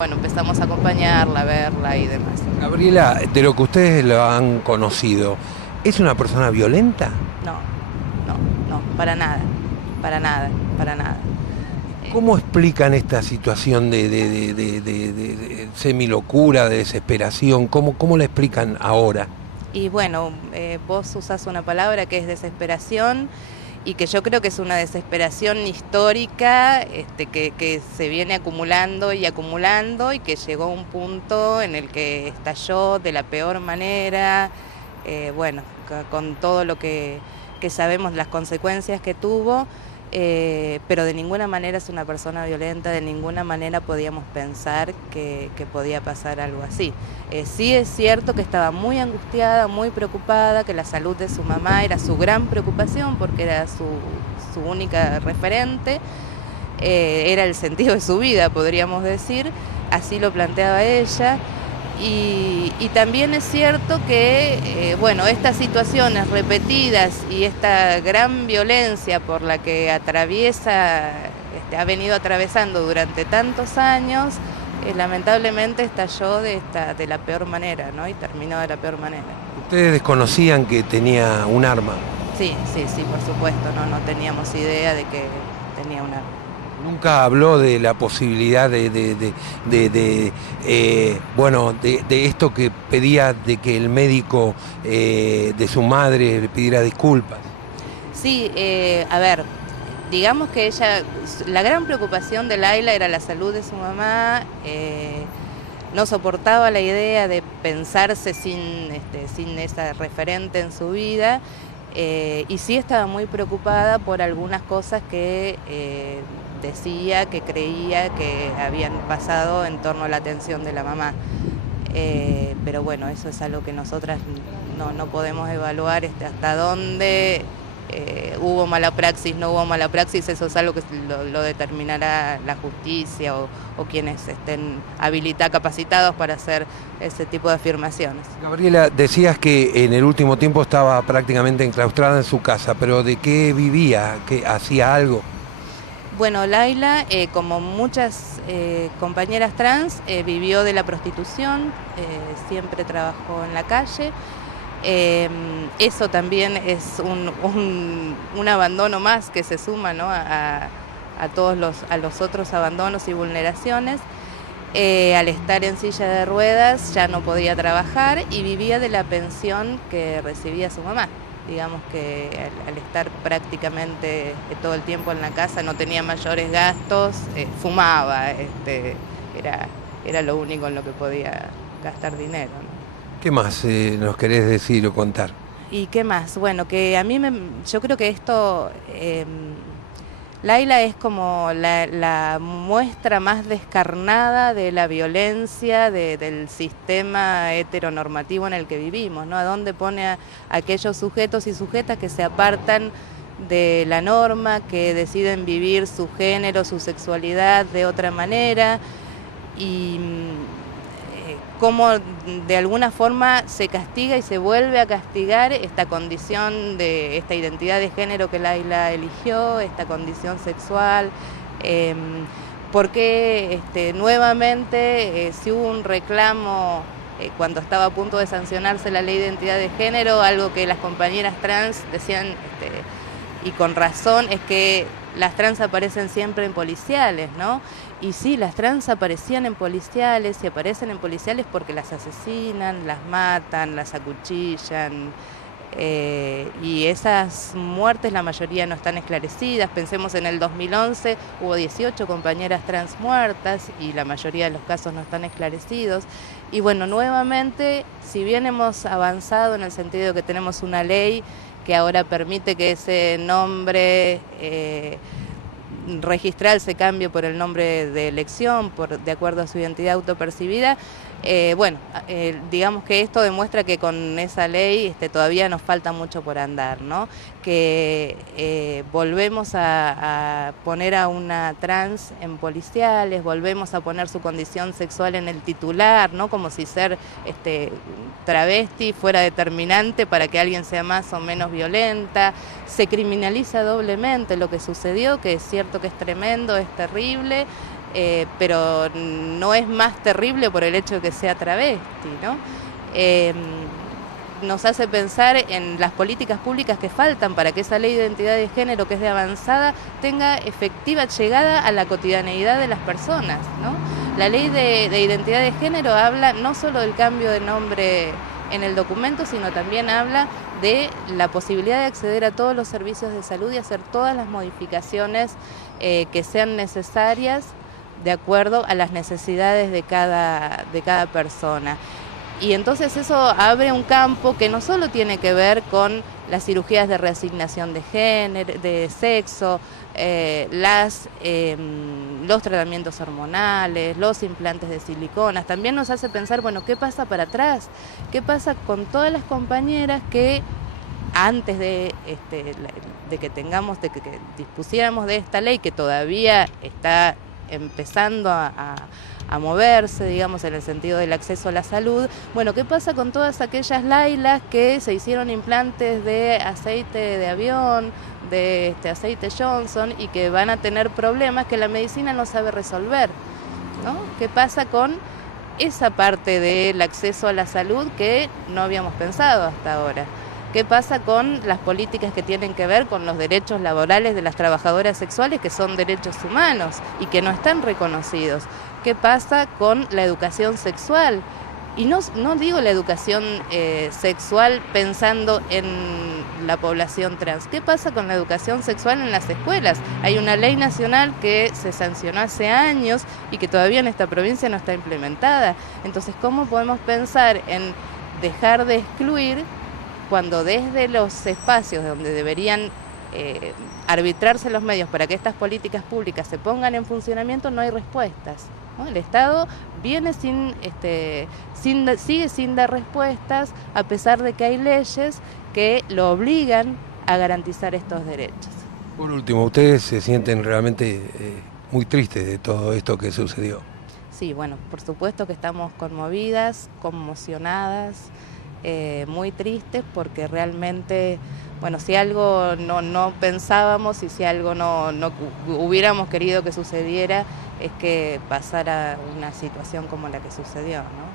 Bueno, empezamos a acompañarla, a verla y demás. Gabriela, de lo que ustedes lo han conocido, ¿es una persona violenta? No, no, no, para nada, para nada, para nada. ¿Cómo explican esta situación de semilocura, de desesperación? ¿Cómo la explican ahora? Y bueno, vos usás una palabra que es desesperación y que yo creo que es una desesperación histórica que se viene acumulando y acumulando y que llegó a un punto en el que estalló de la peor manera, bueno, con todo lo que sabemos, las consecuencias que tuvo. Pero de ninguna manera es una persona violenta, de ninguna manera podíamos pensar que podía pasar algo así. Sí es cierto que estaba muy angustiada, muy preocupada, que la salud de su mamá era su gran preocupación porque era su única referente, era el sentido de su vida, podríamos decir, así lo planteaba ella. Y también es cierto que, bueno, estas situaciones repetidas y esta gran violencia por la que atraviesa, ha venido atravesando durante tantos años, lamentablemente estalló de la peor manera, ¿no? Y terminó de la peor manera. ¿Ustedes desconocían que tenía un arma? Sí, sí, sí, por supuesto, no teníamos idea de que tenía una... Nunca habló de la posibilidad bueno, de esto que pedía de que el médico de su madre le pidiera disculpas. Sí, a ver, digamos que ella, la gran preocupación de Laila era la salud de su mamá, no soportaba la idea de pensarse sin esa referente en su vida, y sí estaba muy preocupada por algunas cosas que decía, que creía que habían pasado en torno a la atención de la mamá. Pero bueno, eso es algo que nosotras no podemos evaluar hasta dónde hubo mala praxis, no hubo mala praxis, eso es algo que lo determinará la justicia o quienes estén habilitados, capacitados para hacer ese tipo de afirmaciones. Gabriela, decías que en el último tiempo estaba prácticamente enclaustrada en su casa, pero ¿de qué vivía? ¿Qué hacía algo? Bueno, Laila, como muchas compañeras trans, vivió de la prostitución, siempre trabajó en la calle. Eso también es un abandono más que se suma, ¿no? a los otros abandonos y vulneraciones. Al estar en silla de ruedas ya no podía trabajar y vivía de la pensión que recibía su mamá. Digamos que al estar prácticamente todo el tiempo en la casa no tenía mayores gastos, fumaba, era lo único en lo que podía gastar dinero, ¿no? ¿Qué más nos querés decir o contar? ¿Y qué más? Bueno, que yo creo que esto, Laila es como la muestra más descarnada de la violencia del sistema heteronormativo en el que vivimos, ¿no? A dónde pone a aquellos sujetos y sujetas que se apartan de la norma, que deciden vivir su género, su sexualidad de otra manera y cómo de alguna forma se castiga y se vuelve a castigar esta condición de esta identidad de género que Laila eligió, esta condición sexual, porque nuevamente si hubo un reclamo cuando estaba a punto de sancionarse la ley de identidad de género, algo que las compañeras trans decían, y con razón, es que las trans aparecen siempre en policiales, ¿no? Y sí, las trans aparecían en policiales y aparecen en policiales porque las asesinan, las matan, las acuchillan. Y esas muertes la mayoría no están esclarecidas. Pensemos en el 2011, hubo 18 compañeras trans muertas y la mayoría de los casos no están esclarecidos. Y bueno, nuevamente, si bien hemos avanzado en el sentido de que tenemos una ley que ahora permite que ese nombre registral se cambie por el nombre de elección, de acuerdo a su identidad autopercibida. Bueno, digamos que esto demuestra que con esa ley todavía nos falta mucho por andar, ¿no? Que volvemos a poner a una trans en policiales, volvemos a poner su condición sexual en el titular, ¿no? Como si ser travesti fuera determinante para que alguien sea más o menos violenta. Se criminaliza doblemente lo que sucedió, que es cierto que es tremendo, es terrible, pero no es más terrible por el hecho de que sea travesti, ¿no? Nos hace pensar en las políticas públicas que faltan para que esa ley de identidad de género, que es de avanzada, tenga efectiva llegada a la cotidianeidad de las personas, ¿no? La ley de identidad de género habla no solo del cambio de nombre en el documento, sino también habla de la posibilidad de acceder a todos los servicios de salud y hacer todas las modificaciones que sean necesarias de acuerdo a las necesidades de cada persona. Y entonces eso abre un campo que no solo tiene que ver con las cirugías de reasignación de género, de sexo, los tratamientos hormonales, los implantes de siliconas. También nos hace pensar, bueno, ¿qué pasa para atrás? ¿Qué pasa con todas las compañeras que antes de que dispusiéramos de esta ley, que todavía está empezando a moverse, digamos, en el sentido del acceso a la salud? Bueno, ¿qué pasa con todas aquellas Lailas que se hicieron implantes de aceite de avión, de aceite Johnson, y que van a tener problemas que la medicina no sabe resolver, ¿no? ¿Qué pasa con esa parte del acceso a la salud que no habíamos pensado hasta ahora? ¿Qué pasa con las políticas que tienen que ver con los derechos laborales de las trabajadoras sexuales, que son derechos humanos y que no están reconocidos? ¿Qué pasa con la educación sexual? Y no digo la educación sexual pensando en la población trans. ¿Qué pasa con la educación sexual en las escuelas? Hay una ley nacional que se sancionó hace años y que todavía en esta provincia no está implementada. Entonces, ¿cómo podemos pensar en dejar de excluir cuando desde los espacios donde deberían arbitrarse los medios para que estas políticas públicas se pongan en funcionamiento no hay respuestas, ¿no? El Estado viene sigue sin dar respuestas, a pesar de que hay leyes que lo obligan a garantizar estos derechos. Por último, ¿ustedes se sienten realmente muy tristes de todo esto que sucedió? Sí, bueno, por supuesto que estamos conmovidas, conmocionadas, muy tristes, porque realmente, bueno, si algo no pensábamos y si algo no hubiéramos querido que sucediera, es que pasara una situación como la que sucedió, ¿no?